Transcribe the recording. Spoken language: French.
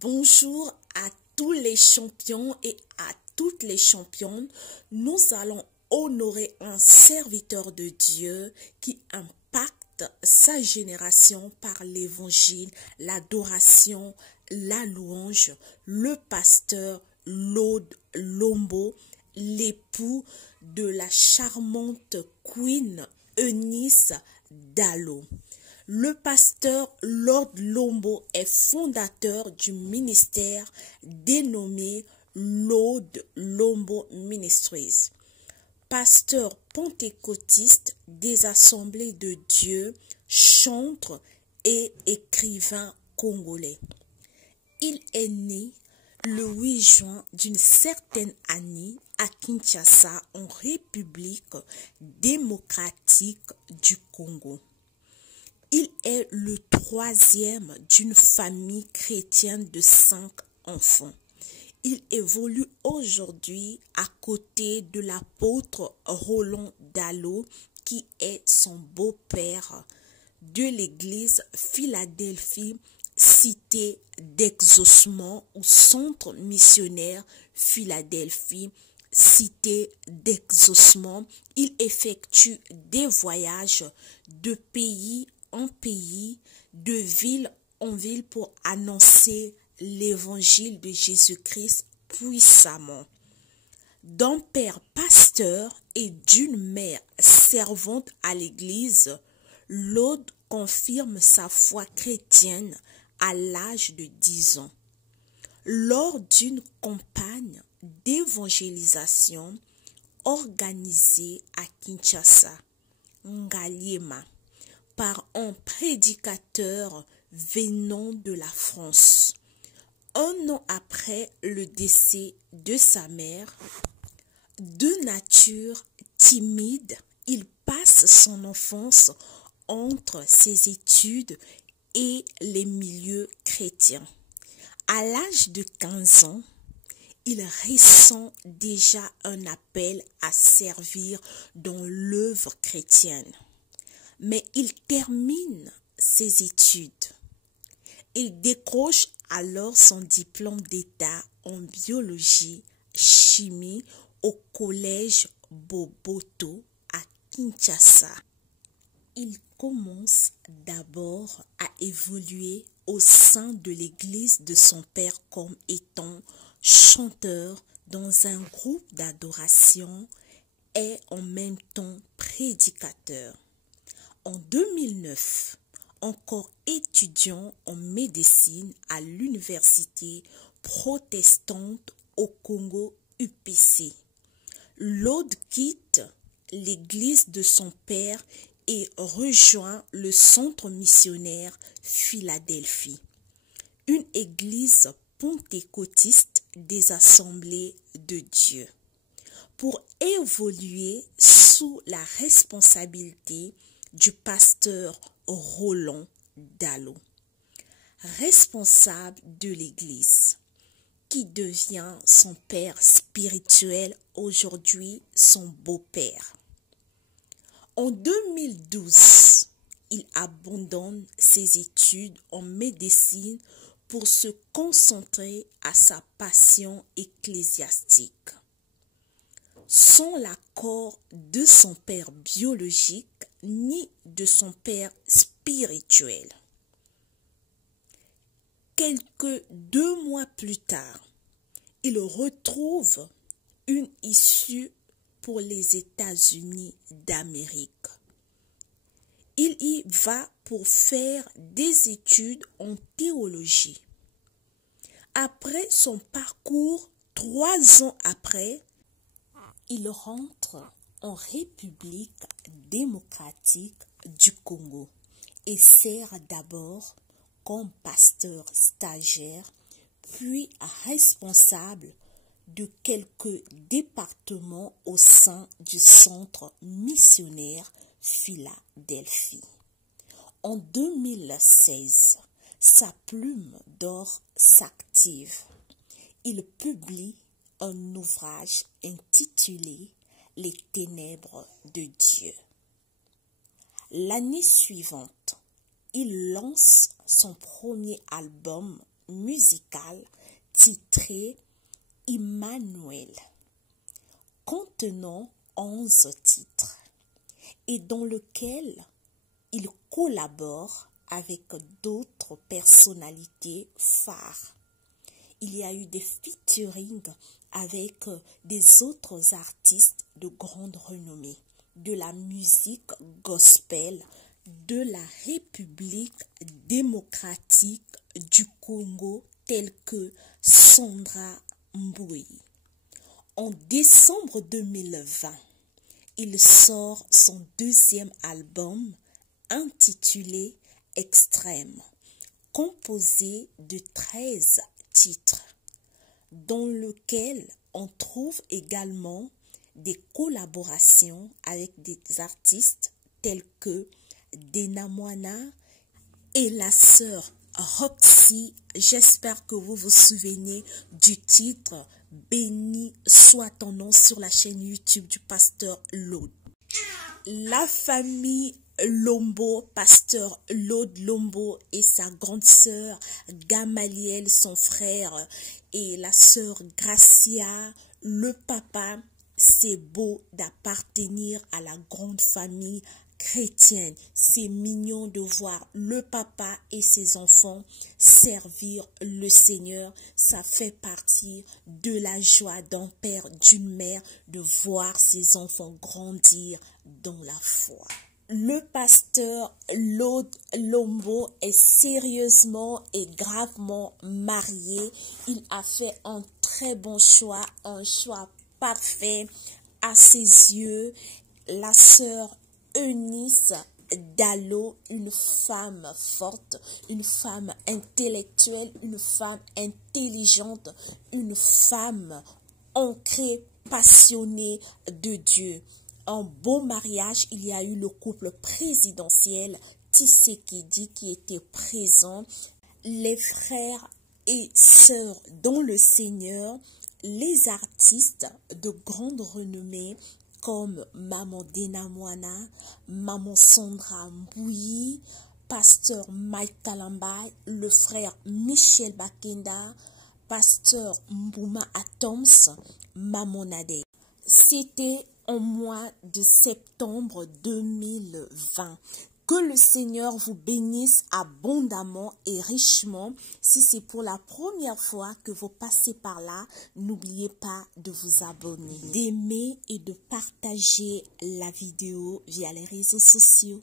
Bonjour à tous les champions et à toutes les championnes. Nous allons honorer un serviteur de Dieu qui impacte sa génération par l'évangile, l'adoration, la louange, le pasteur Lord Lombo, l'époux de la charmante Queen Eunice Dallo. Le pasteur Lord Lombo est fondateur du ministère dénommé Lord Lombo Ministries. Pasteur pentecôtiste des Assemblées de Dieu, chantre et écrivain congolais. Il est né le 8 juin d'une certaine année à Kinshasa, en République démocratique du Congo. Il est le troisième d'une famille chrétienne de 5 enfants. Il évolue aujourd'hui à côté de l'apôtre Roland Dallo, qui est son beau-père, de l'église Philadelphie, cité d'exaucement ou centre missionnaire Philadelphie, cité d'exaucement. Il effectue des voyages de pays en pays, de ville en ville pour annoncer l'évangile de Jésus-Christ puissamment. D'un père pasteur et d'une mère servante à l'église, Lord confirme sa foi chrétienne à l'âge de 10 ans. Lors d'une campagne d'évangélisation organisée à Kinshasa, Ngaliema, par un prédicateur venant de la France. Un an après le décès de sa mère, de nature timide, il passe son enfance entre ses études et les milieux chrétiens. À l'âge de 15 ans, il ressent déjà un appel à servir dans l'œuvre chrétienne. Mais il termine ses études. Il décroche alors son diplôme d'État en biologie, chimie au collège Boboto à Kinshasa. Il commence d'abord à évoluer au sein de l'église de son père comme étant chanteur dans un groupe d'adoration et en même temps prédicateur. En 2009, encore étudiant en médecine à l'université protestante au Congo UPC, Lord quitte l'église de son père et rejoint le centre missionnaire Philadelphie, une église pentecôtiste des Assemblées de Dieu, pour évoluer sous la responsabilité du pasteur Roland Dallo, responsable de l'église, qui devient son père spirituel, aujourd'hui son beau-père. En 2012, il abandonne ses études en médecine pour se concentrer à sa passion ecclésiastique. Sans l'accord de son père biologique ni de son père spirituel. Quelques 2 mois plus tard, il retrouve une issue pour les États-Unis d'Amérique. Il y va pour faire des études en théologie. Après son parcours, 3 ans après, il rentre en République démocratique du Congo et sert d'abord comme pasteur stagiaire, puis responsable de quelques départements au sein du centre missionnaire Philadelphie. En 2016, sa plume d'or s'active. Il publie un ouvrage intitulé « Les ténèbres de Dieu ». L'année suivante, il lance son premier album musical titré Emmanuel, contenant 11 titres et dans lequel il collabore avec d'autres personnalités phares. Il y a eu des featuring avec des autres artistes de grande renommée de la musique gospel de la République démocratique du Congo tels que Sandra Mbui. En décembre 2020, il sort son deuxième album intitulé Extrême, composé de 13 titres, dans lequel on trouve également des collaborations avec des artistes tels que Dena Moana et la sœur Roxy. J'espère que vous vous souvenez du titre Béni soit ton nom sur la chaîne YouTube du pasteur Lode. La famille Lombo, pasteur Lode Lombo et sa grande sœur Gamaliel, son frère, et la sœur Gracia, le papa. C'est beau d'appartenir à la grande famille chrétienne. C'est mignon de voir le papa et ses enfants servir le Seigneur. Ça fait partie de la joie d'un père, d'une mère, de voir ses enfants grandir dans la foi. Le pasteur Lode Lombo est sérieusement et gravement marié. Il a fait un très bon choix, un choix parfait à ses yeux. La sœur Eunice Dallo, une femme forte, une femme intellectuelle, une femme intelligente, une femme ancrée, passionnée de Dieu. Un beau mariage, il y a eu le couple présidentiel Tshisekedi qui était présent, les frères et sœurs dans le Seigneur, les artistes de grande renommée comme Maman Dena Moana, Maman Sandra Mbui, pasteur Mike Kalamba, le frère Michel Bakenda, pasteur Mbouma Atoms, Maman Nade. C'était en mois de septembre 2020. Que le Seigneur vous bénisse abondamment et richement. Si c'est pour la première fois que vous passez par là, n'oubliez pas de vous abonner, d'aimer et de partager la vidéo via les réseaux sociaux.